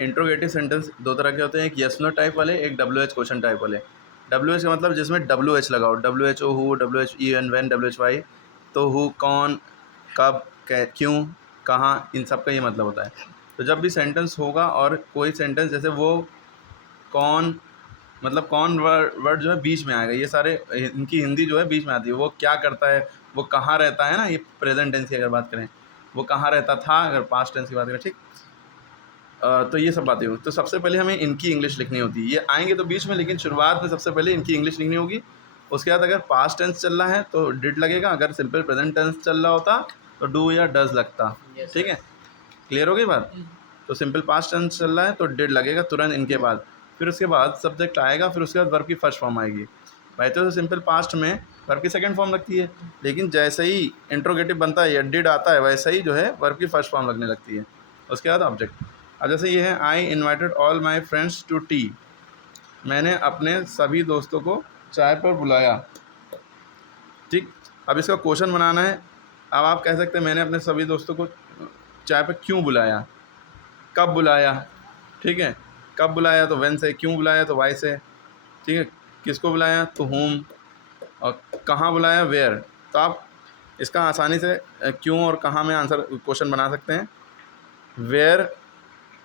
Interrogative sentence दो तरह के होते हैं, एक यस नो टाइप वाले, एक WH क्वेश्चन टाइप वाले। WH का मतलब जिसमें WH लगा हो, WHO, who, WHEN, when, WHY। तो हु कौन, कब, क्यों, कहाँ, इन सब का ये मतलब होता है। तो जब भी सेंटेंस होगा और कोई सेंटेंस जैसे वो कौन, मतलब कौन वर्ड जो है बीच में आएगा, ये सारे इनकी हिंदी जो है बीच में आती है। वो क्या करता है, वो कहाँ रहता है ना, ये प्रेजेंट टेंस की अगर बात करें, वो कहाँ रहता था अगर पास्ट टेंस की बात करें, ठीक। तो ये सब बातें हो। तो सबसे पहले हमें इनकी इंग्लिश लिखनी होती है, ये आएंगे तो बीच में, लेकिन शुरुआत में सबसे पहले इनकी इंग्लिश लिखनी होगी। उसके बाद अगर पास्ट टेंस चल रहा है तो डिड लगेगा, अगर सिंपल प्रेजेंट टेंस चल रहा होता तो डू या डज लगता। ठीक है, क्लियर हो गई बात। तो सिंपल पास्ट टेंस चल रहा है तो डिड लगेगा तुरंत इनके बाद, फिर उसके बाद सब्जेक्ट आएगा, फिर उसके बाद वर्ब की फर्स्ट फॉर्म आएगी। वैसे तो सिंपल पास्ट में वर्ब की सेकंड फॉर्म लगती है, लेकिन जैसे ही इंट्रोगेटिव बनता है या डिड आता है वैसे ही जो है वर्ब की फर्स्ट फॉर्म लगने लगती है, उसके बाद ऑब्जेक्ट। अब जैसे ये है, I invited all my friends to tea, मैंने अपने सभी दोस्तों को चाय पर बुलाया। ठीक, अब इसका क्वेश्चन बनाना है। अब आप कह सकते हैं मैंने अपने सभी दोस्तों को चाय पर क्यों बुलाया, कब बुलाया। ठीक है, कब बुलाया तो व्हेन से, क्यों बुलाया तो वाई से। ठीक है, किसको बुलाया तो whom, और कहाँ बुलाया वेयर। तो आप इसका आसानी से क्यों और कहाँ में आंसर क्वेश्चन बना सकते हैं। वेयर,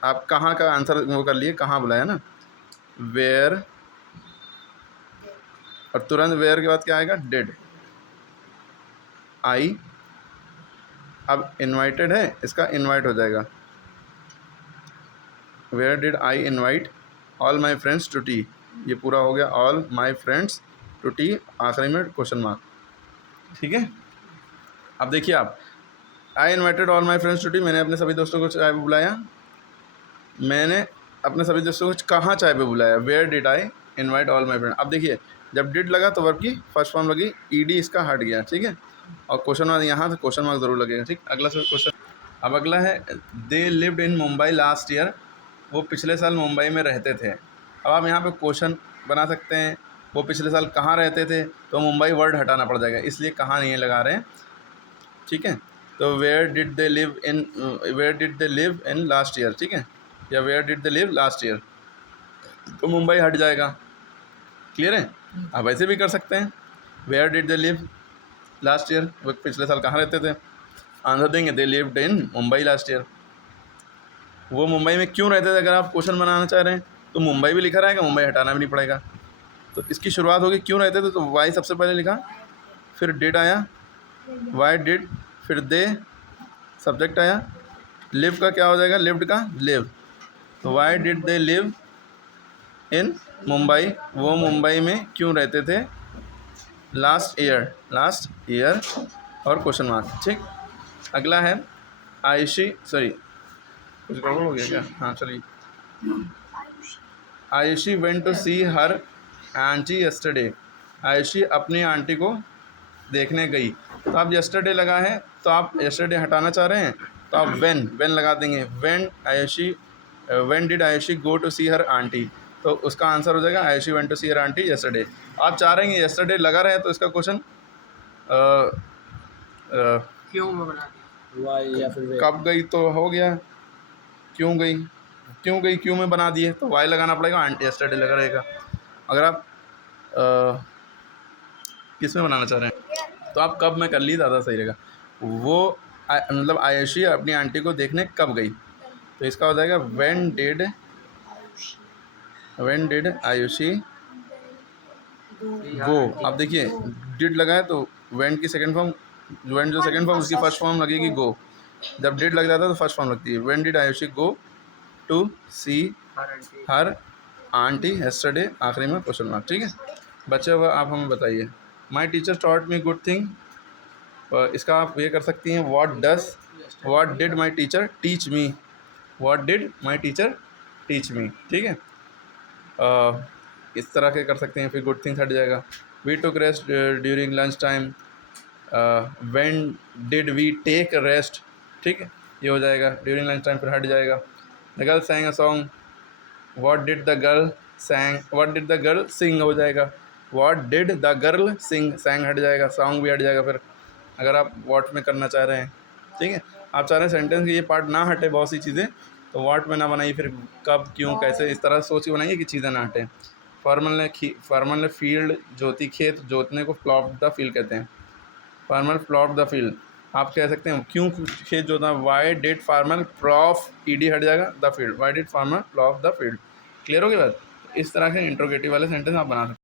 आप कहाँ का आंसर वो कर लिए, कहाँ बुलाया ना, वेयर, और तुरंत वेयर के बाद क्या आएगा, डिड। आई, अब इनवाइटेड है, इसका इनवाइट हो जाएगा, where did I invite all my friends to tea, ये पूरा हो गया, all my friends to tea, आखिरी में क्वेश्चन मार्क। ठीक है, अब देखिए आप, I invited all my friends to tea, मैंने अपने सभी दोस्तों को चाय पे बुलाया। मैंने अपने सभी दोस्तों को कहाँ चाय पे बुलाया, where did I invite all my friend. अब देखिए जब डिड लगा तो वर्ब की फर्स्ट फॉर्म लगी, ईडी इसका हट गया। ठीक है, और क्वेश्चन मार्क यहाँ से क्वेश्चन मार्क ज़रूर लगेगा। ठीक, अगला क्वेश्चन। अब अगला है, दे lived in Mumbai last year, वो पिछले साल मुंबई में रहते थे। अब आप यहाँ पे क्वेश्चन बना सकते हैं, वो पिछले साल कहाँ रहते थे, तो मुंबई वर्ड हटाना पड़ जाएगा, इसलिए कहाँ नहीं लगा रहे हैं। ठीक है, तो where did they live in, where did they live in last year. ठीक है, या where did they live last year, तो मुंबई हट जाएगा। क्लियर है, आप वैसे भी कर सकते हैं, where did they live last year, वो पिछले साल कहाँ रहते थे, आंसर देंगे they lived in Mumbai last year. वो मुंबई में क्यों रहते थे, अगर आप क्वेश्चन बनाना चाह रहे हैं तो मुंबई भी लिखा रहेगा, मुंबई हटाना भी नहीं पड़ेगा। तो इसकी शुरुआत होगी क्यों रहते थे, तो वाई सबसे पहले लिखा, फिर डिड आया, वाई डिड, फिर दे, सब्जेक्ट आया, लिव का क्या हो जाएगा, लिव्ड का लिव, तो वाई डिड दे लिव इन मुंबई, वो मुंबई में क्यों रहते थे, लास्ट ईयर, और क्वेश्चन मार्क। ठीक, अगला है, आयुषी, सॉरी कुछ गड़बड़ हो गया क्या, हाँ चलिए, Ayushi went to see her aunty yesterday, Ayushi अपनी आंटी को देखने गई। तो आप यस्टरडे लगा है, तो आप यस्टरडे हटाना चाह रहे हैं तो आप वेन लगा देंगे, when did Ayushi go to see her aunty, तो उसका आंसर हो जाएगा Ayushi went to see her aunty yesterday. आप चाह रहे हैं यस्टरडे लगा रहे हैं तो इसका क्वेश्चन क्यों में बना दिया, वाई या फिर कब गई तो हो गया, क्यों गई क्यों में बना दिए तो वाई लगाना पड़ेगा, आंटी यस्टरडे लगा रहेगा। अगर आप किस में बनाना चाह रहे हैं तो आप कब में कर ली ज़्यादा सही रहेगा। वो मतलब आयुषी अपनी आंटी को देखने कब गई, तो इसका हो जाएगा व्हेन डिड आयुषी गो। अब देखिए डिड लगा है तो व्हेन की सेकंड फॉर्म, व्हेन जो सेकंड फॉर्म उसकी फर्स्ट फॉर्म लगेगी गो, जब डिड लग जाता है तो फर्स्ट फॉर्म लगती है, when did Ayushi go to see her aunty yesterday, आखिरी में क्वेश्चन मार्क। ठीक है बच्चे, अब आप हमें बताइए, my teacher taught me good thing, इसका आप ये कर सकती हैं, what did my teacher teach me, what did my teacher teach me. ठीक है, इस तरह के कर सकते हैं, फिर गुड थिंग्स हट जाएगा। We took rest during lunch time, when did we take rest. ठीक है, ये हो जाएगा ड्यूरिंग लंच टाइम, फिर हट जाएगा। The girl sang a song, what did the girl sing हो जाएगा, what did the girl sing, sang हट जाएगा, सॉन्ग भी हट जाएगा फिर, अगर आप व्हाट में करना चाह रहे हैं। ठीक है, आप चाह रहे हैं सेंटेंस के ये पार्ट ना हटे बहुत सी चीज़ें, तो व्हाट में ना बनाइए, फिर कब, क्यों, कैसे, इस तरह सोच के बनाइए कि चीज़ें ना हटें। फार्मर ने फील्ड जोती, खेत जोतने को प्लॉट द फील्ड कहते हैं। फार्मर प्लॉट द फील्ड, आप कह सकते हैं क्यों खेत जोतना, why did farmer plough, ED हट जाएगा, the field, why did farmer plough the field. Clear हो गई बात? इस तरह के इंट्रोगेटिव वाले सेंटेंस आप बना सकते हैं।